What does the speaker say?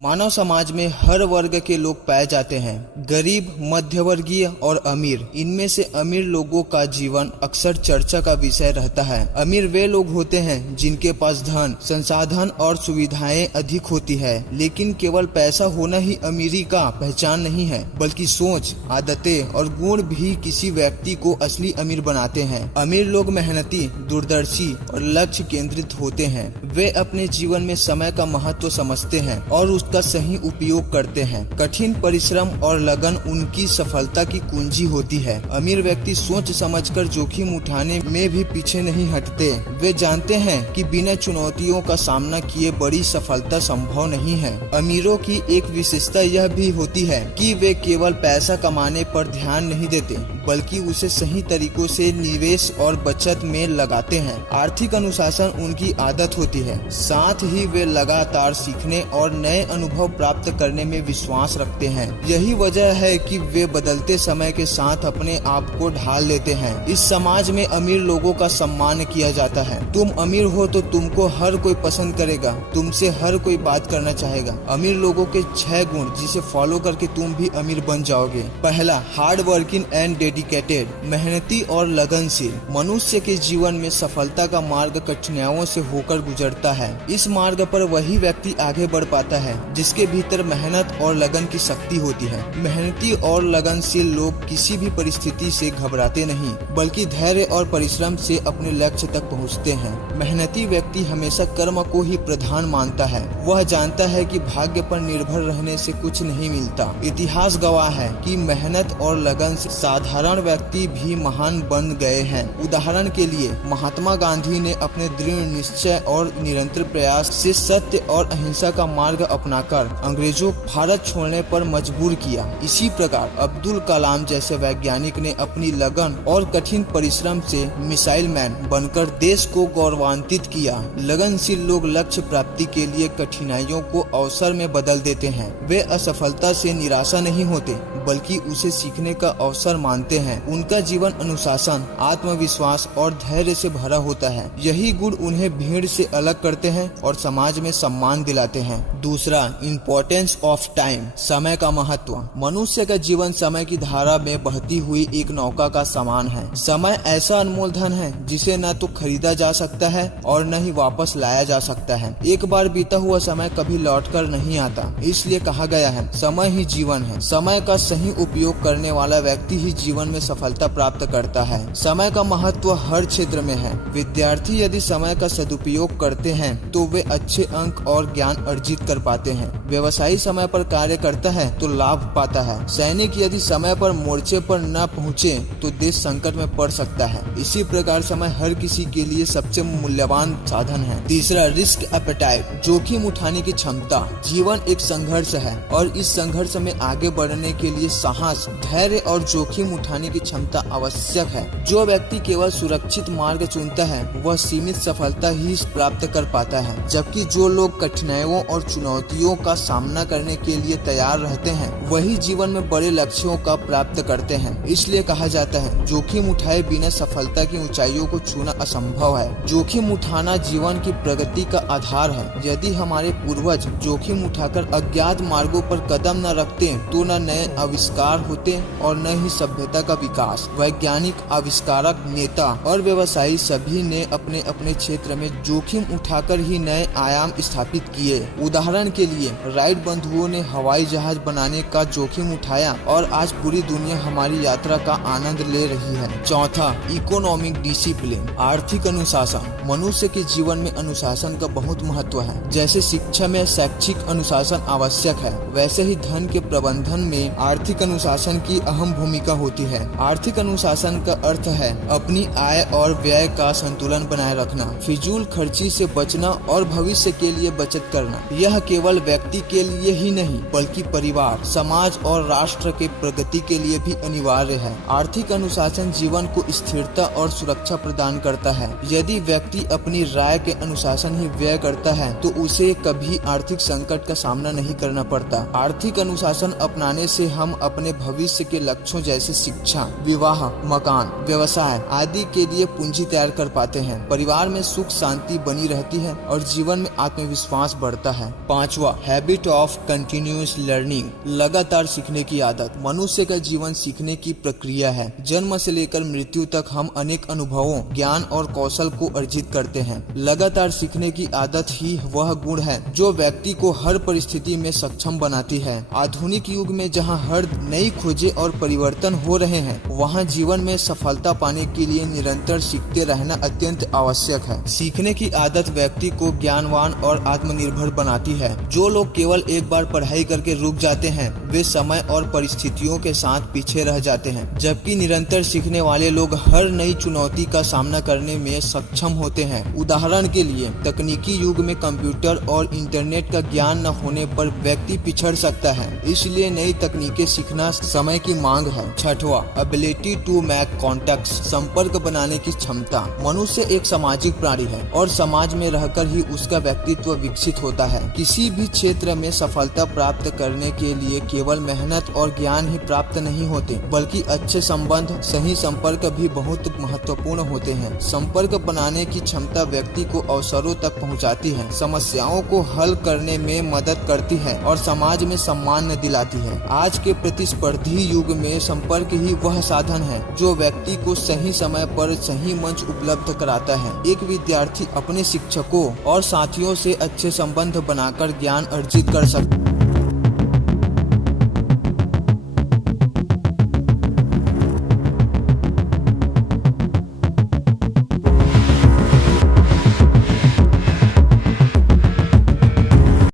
मानव समाज में हर वर्ग के लोग पाए जाते हैं, गरीब, मध्यवर्गीय और अमीर। इनमें से अमीर लोगों का जीवन अक्सर चर्चा का विषय रहता है। अमीर वे लोग होते हैं जिनके पास धन, संसाधन और सुविधाएं अधिक होती है, लेकिन केवल पैसा होना ही अमीरी का पहचान नहीं है, बल्कि सोच, आदतें और गुण भी किसी व्यक्ति को असली अमीर बनाते हैं। अमीर लोग मेहनती, दूरदर्शी और लक्ष्य केंद्रित होते हैं। वे अपने जीवन में समय का महत्व समझते हैं और उसका सही उपयोग करते हैं। कठिन परिश्रम और लगन उनकी सफलता की कुंजी होती है। अमीर व्यक्ति सोच समझकर जोखिम उठाने में भी पीछे नहीं हटते। वे जानते हैं कि बिना चुनौतियों का सामना किए बड़ी सफलता संभव नहीं है। अमीरों की एक विशेषता यह भी होती है कि वे केवल पैसा कमाने पर ध्यान नहीं देते, बल्कि उसे सही तरीकों से निवेश और बचत में लगाते हैं। आर्थिक अनुशासन उनकी आदत होती है। साथ ही वे लगातार सीखने और नए अनुभव प्राप्त करने में विश्वास रखते हैं। यही वजह है कि वे बदलते समय के साथ अपने आप को ढाल लेते हैं। इस समाज में अमीर लोगों का सम्मान किया जाता है। तुम अमीर हो तो तुमको हर कोई पसंद करेगा, तुमसे हर कोई बात करना चाहेगा। अमीर लोगों के 6 गुण जिसे फॉलो करके तुम भी अमीर बन जाओगे। पहला, हार्ड वर्किंग एंड डेडिकेटेड, मेहनती और लगनशील। मनुष्य के जीवन में सफलता का मार्ग कठिनाइयों से होकर गुजरता है। इस मार्ग पर वही व्यक्ति आगे बढ़ पाता है जिसके भीतर मेहनत और लगन की शक्ति होती है। मेहनती और लगनशील लोग किसी भी परिस्थिति से घबराते नहीं, बल्कि धैर्य और परिश्रम से अपने लक्ष्य तक पहुंचते हैं। मेहनती व्यक्ति हमेशा कर्म को ही प्रधान मानता है। वह जानता है कि भाग्य पर निर्भर रहने से कुछ नहीं मिलता। इतिहास गवाह है कि मेहनत और लगन से साधारण व्यक्ति भी महान बन गए हैं। उदाहरण के लिए महात्मा गांधी ने अपने दृढ़ निश्चय और निरंतर प्रयास से सत्य और अहिंसा का मार्ग अपनाकर अंग्रेजों भारत छोड़ने पर मजबूर किया। इसी प्रकार अब्दुल कलाम जैसे वैज्ञानिक ने अपनी लगन और कठिन परिश्रम से मिसाइल मैन बनकर देश को गौरवान्वित किया। लगनशील लोग लक्ष्य प्राप्ति के लिए कठिनाइयों को अवसर में बदल देते हैं। वे असफलता से निराशा नहीं होते, बल्कि उसे सीखने का अवसर मानते हैं। उनका जीवन अनुशासन, आत्मविश्वास और धैर्य से भरा होता है। यही गुण उन्हें भीड़ से अलग करते हैं और समाज में सम्मान दिलाते हैं। दूसरा, इम्पोर्टेंस ऑफ टाइम, समय का महत्व। मनुष्य का जीवन समय की धारा में बहती हुई एक नौका का समान है। समय ऐसा अनमोल धन है जिसे न तो खरीदा जा सकता है और न ही वापस लाया जा सकता है। एक बार बीता हुआ समय कभी लौटकर नहीं आता। इसलिए कहा गया है, समय ही जीवन है। समय का सही उपयोग करने वाला व्यक्ति ही जीवन में सफलता प्राप्त करता है। समय का महत्व हर क्षेत्र में है। विद्यार्थी यदि समय का सदुपयोग करते हैं तो वे अच्छे अंक और ज्ञान अर्जित कर पाते हैं। व्यवसायी समय पर कार्य करता है तो लाभ पाता है। सैनिक यदि समय पर मोर्चे पर न पहुँचे तो देश संकट में पड़ सकता है। इसी प्रकार समय हर किसी के लिए सबसे मूल्यवान साधन है। तीसरा, रिस्क एपेटाइट, जोखिम उठाने की क्षमता। जीवन एक संघर्ष है और इस संघर्ष में आगे बढ़ने के लिए साहस, धैर्य और जोखिम उठाने की क्षमता आवश्यक है। जो व्यक्ति केवल सुरक्षित मार्ग चुनता है वह सीमित सफलता ही प्राप्त कर पाता है, जबकि जो लोग कठिनाइयों और चुनौतियों का सामना करने के लिए तैयार रहते हैं वही जीवन में बड़े लक्ष्यों का प्राप्त करते हैं। इसलिए कहा जाता है, जोखिम उठाए बिना सफलता की ऊंचाइयों को छूना असंभव है। जोखिम उठाना जीवन की प्रगति का आधार है। यदि हमारे पूर्वज जोखिम उठाकर अज्ञात मार्गों पर कदम न रखते तो न नए आविष्कार होते और न ही सभ्यता का विकास। वैज्ञानिक, आविष्कारक, नेता और व्यवसायी सभी ने अपने अपने क्षेत्र में जोखिम उठाकर ही नए आयाम स्थापित किए। उदाहरण के लिए राइट बंधुओं ने हवाई जहाज बनाने का जोखिम उठाया और आज पूरी दुनिया हमारी यात्रा का आनंद ले रही है। चौथा, इकोनॉमिक डिसिप्लिन, आर्थिक अनुशासन। मनुष्य के जीवन में अनुशासन का बहुत महत्व है। जैसे शिक्षा में शैक्षिक अनुशासन आवश्यक है, वैसे ही धन के प्रबंधन में आर्थिक अनुशासन की अहम भूमिका होती है। आर्थिक अनुशासन का अर्थ है अपनी आय और व्यय का संतुलन बनाए रखना, फिजूल खर्ची से बचना और भविष्य के लिए बचत करना। यह केवल व्यक्ति के लिए ही नहीं बल्कि परिवार, समाज और राष्ट्र के प्रगति के लिए भी अनिवार्य है। आर्थिक अनुशासन जीवन को स्थिरता और सुरक्षा प्रदान करता है। यदि व्यक्ति अपनी राय के अनुशासन ही व्यय करता है तो उसे कभी आर्थिक संकट का सामना नहीं करना पड़ता। आर्थिक अनुशासन अपनाने से हम अपने भविष्य के लक्ष्यों जैसे शिक्षा, विवाह, मकान, व्यवसाय आदि के लिए पूंजी तैयार कर पाते हैं। परिवार में सुख शांति बनी रहती है और जीवन में आत्मविश्वास बढ़ता है। पांचवा, छठवां, हैबिट ऑफ कंटिन्यूअस लर्निंग, लगातार सीखने की आदत। मनुष्य का जीवन सीखने की प्रक्रिया है। जन्म से लेकर मृत्यु तक हम अनेक अनुभवों, ज्ञान और कौशल को अर्जित करते हैं। लगातार सीखने की आदत ही वह गुण है जो व्यक्ति को हर परिस्थिति में सक्षम बनाती है। आधुनिक युग में जहां हर नई खोजें और परिवर्तन हो रहे हैं, वहां जीवन में सफलता पाने के लिए निरंतर सीखते रहना अत्यंत आवश्यक है। सीखने की आदत व्यक्ति को ज्ञानवान और आत्मनिर्भर बनाती है। जो लोग केवल एक बार पढ़ाई करके रुक जाते हैं, वे समय और परिस्थितियों के साथ पीछे रह जाते हैं, जबकि निरंतर सीखने वाले लोग हर नई चुनौती का सामना करने में सक्षम होते हैं। उदाहरण के लिए, तकनीकी युग में कंप्यूटर और इंटरनेट का ज्ञान न होने पर व्यक्ति पिछड़ सकता है, इसलिए नई तकनीकें सीखना समय की मांग है। छठवां, एबिलिटी टू मेक कॉन्टैक्ट्स, संपर्क बनाने की क्षमता। मनुष्य एक सामाजिक प्राणी है और समाज में रहकर ही उसका व्यक्तित्व विकसित होता है। किसी भी क्षेत्र में सफलता प्राप्त करने के लिए केवल मेहनत और ज्ञान ही प्राप्त नहीं होते, बल्कि अच्छे संबंध, सही संपर्क भी बहुत महत्वपूर्ण होते हैं। संपर्क बनाने की क्षमता व्यक्ति को अवसरों तक पहुंचाती है, समस्याओं को हल करने में मदद करती है और समाज में सम्मान दिलाती है। आज के प्रतिस्पर्धी युग में संपर्क ही वह साधन है जो व्यक्ति को सही समय पर सही मंच उपलब्ध कराता है। एक विद्यार्थी अपने शिक्षकों और साथियों से अच्छे संबंध बनाकर ज्ञान अर्जित कर सकता है।